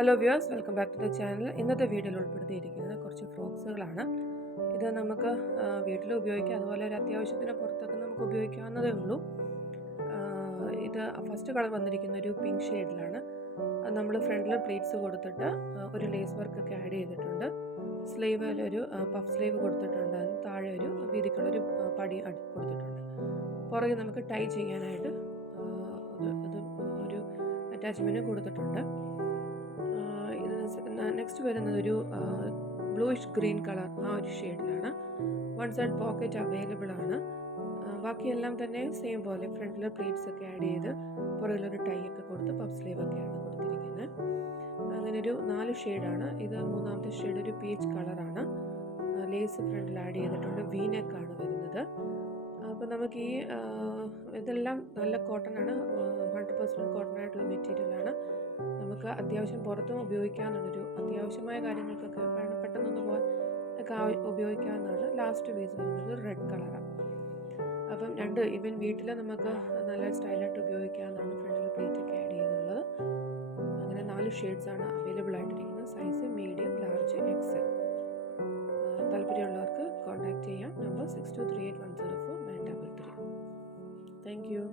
Hello viewers, welcome back to the channel. ഇന്നത്തെ വീഡിയോയിൽ ഉൾപ്പെടുത്തിയിരിക്കുന്നത് കുറച്ച് ഫ്രോക്സുകളാണ്. ഇത് നമുക്ക് വീട്ടിൽ ഉപയോഗിക്കാം, അതുപോലെ ഒരു അത്യാവശ്യത്തിന് പുറത്തൊക്കെ നമുക്ക് ഉപയോഗിക്കാവുന്നതേ ഉള്ളൂ. ഇത് ഫസ്റ്റ് കളർ വന്നിരിക്കുന്ന ഒരു പിങ്ക് ഷെയ്ഡിലാണ്. നമ്മൾ ഫ്രണ്ടിൽ പ്ലേറ്റ്സ് കൊടുത്തിട്ട് ഒരു ലേസ് വർക്കൊക്കെ ആഡ് ചെയ്തിട്ടുണ്ട്. സ്ലീവിലൊരു പഫ് സ്ലീവ് കൊടുത്തിട്ടുണ്ട്. അതിന് താഴെ ഒരു വീതിക്കുള്ളൊരു പടി കൊടുത്തിട്ടുണ്ട്. പുറകെ നമുക്ക് ടൈ ചെയ്യാനായിട്ട് ഇത് ഒരു അറ്റാച്ച്മെൻറ്റ് കൊടുത്തിട്ടുണ്ട്. നെക്സ്റ്റ് വരുന്നത് ഒരു ബ്ലൂയിഷ് ഗ്രീൻ കളർ, ആ ഒരു ഷെയ്ഡിലാണ്. വൺ സൈഡ് പോക്കറ്റ് അവൈലബിൾ ആണ്. ബാക്കിയെല്ലാം തന്നെ സെയിം പോലെ ഫ്രണ്ടിൽ പ്ലേറ്റ്സ് ഒക്കെ ആഡ് ചെയ്ത് പുറകിലൊരു ടൈ ഒക്കെ കൊടുത്ത് പഫ് സ്ലീവ് ഒക്കെയാണ് കൊടുത്തിരിക്കുന്നത്. അങ്ങനെ ഒരു 4 ഷെയ്ഡാണ്. ഇത് മൂന്നാമത്തെ ഷെയ്ഡ് ഒരു പീച്ച് കളറാണ്. ലേസ് ഫ്രണ്ടിൽ ആഡ് ചെയ്തിട്ടുണ്ട്. വീനെക്കാണ് വരുന്നത്. അപ്പോൾ നമുക്ക് ഈ ഇതെല്ലാം നല്ല കോട്ടൺ ആണ്, 100% കോട്ടൺ ആയിട്ടുള്ള മെറ്റീരിയലാണ്. നമുക്ക് അത്യാവശ്യം പുറത്തും ഉപയോഗിക്കാവുന്നൊരു അത്യാവശ്യമായ കാര്യങ്ങൾക്കൊക്കെ പെട്ടെന്നൊന്ന് പോകാൻ ഒക്കെ ഉപയോഗിക്കാവുന്നതാണ്. ലാസ്റ്റ് പീസ് വരുന്നത് റെഡ് കളറാണ്. അപ്പം ഈവൻ വീട്ടിൽ നമുക്ക് നല്ല സ്റ്റൈലായിട്ട് ഉപയോഗിക്കാവുന്നതാണ്. ഫ്രണ്ടിൽ പ്ലേറ്റ് ഒക്കെ ആഡ് ചെയ്തുള്ളത്. അങ്ങനെ 4 ഷെയ്ഡ്സാണ് അവൈലബിൾ ആയിട്ടിരിക്കുന്നത്. Size medium, large, XL. താല്പര്യമുള്ളവർക്ക് കോൺടാക്റ്റ് ചെയ്യാം. നമ്പർ 6238104933. Thank U.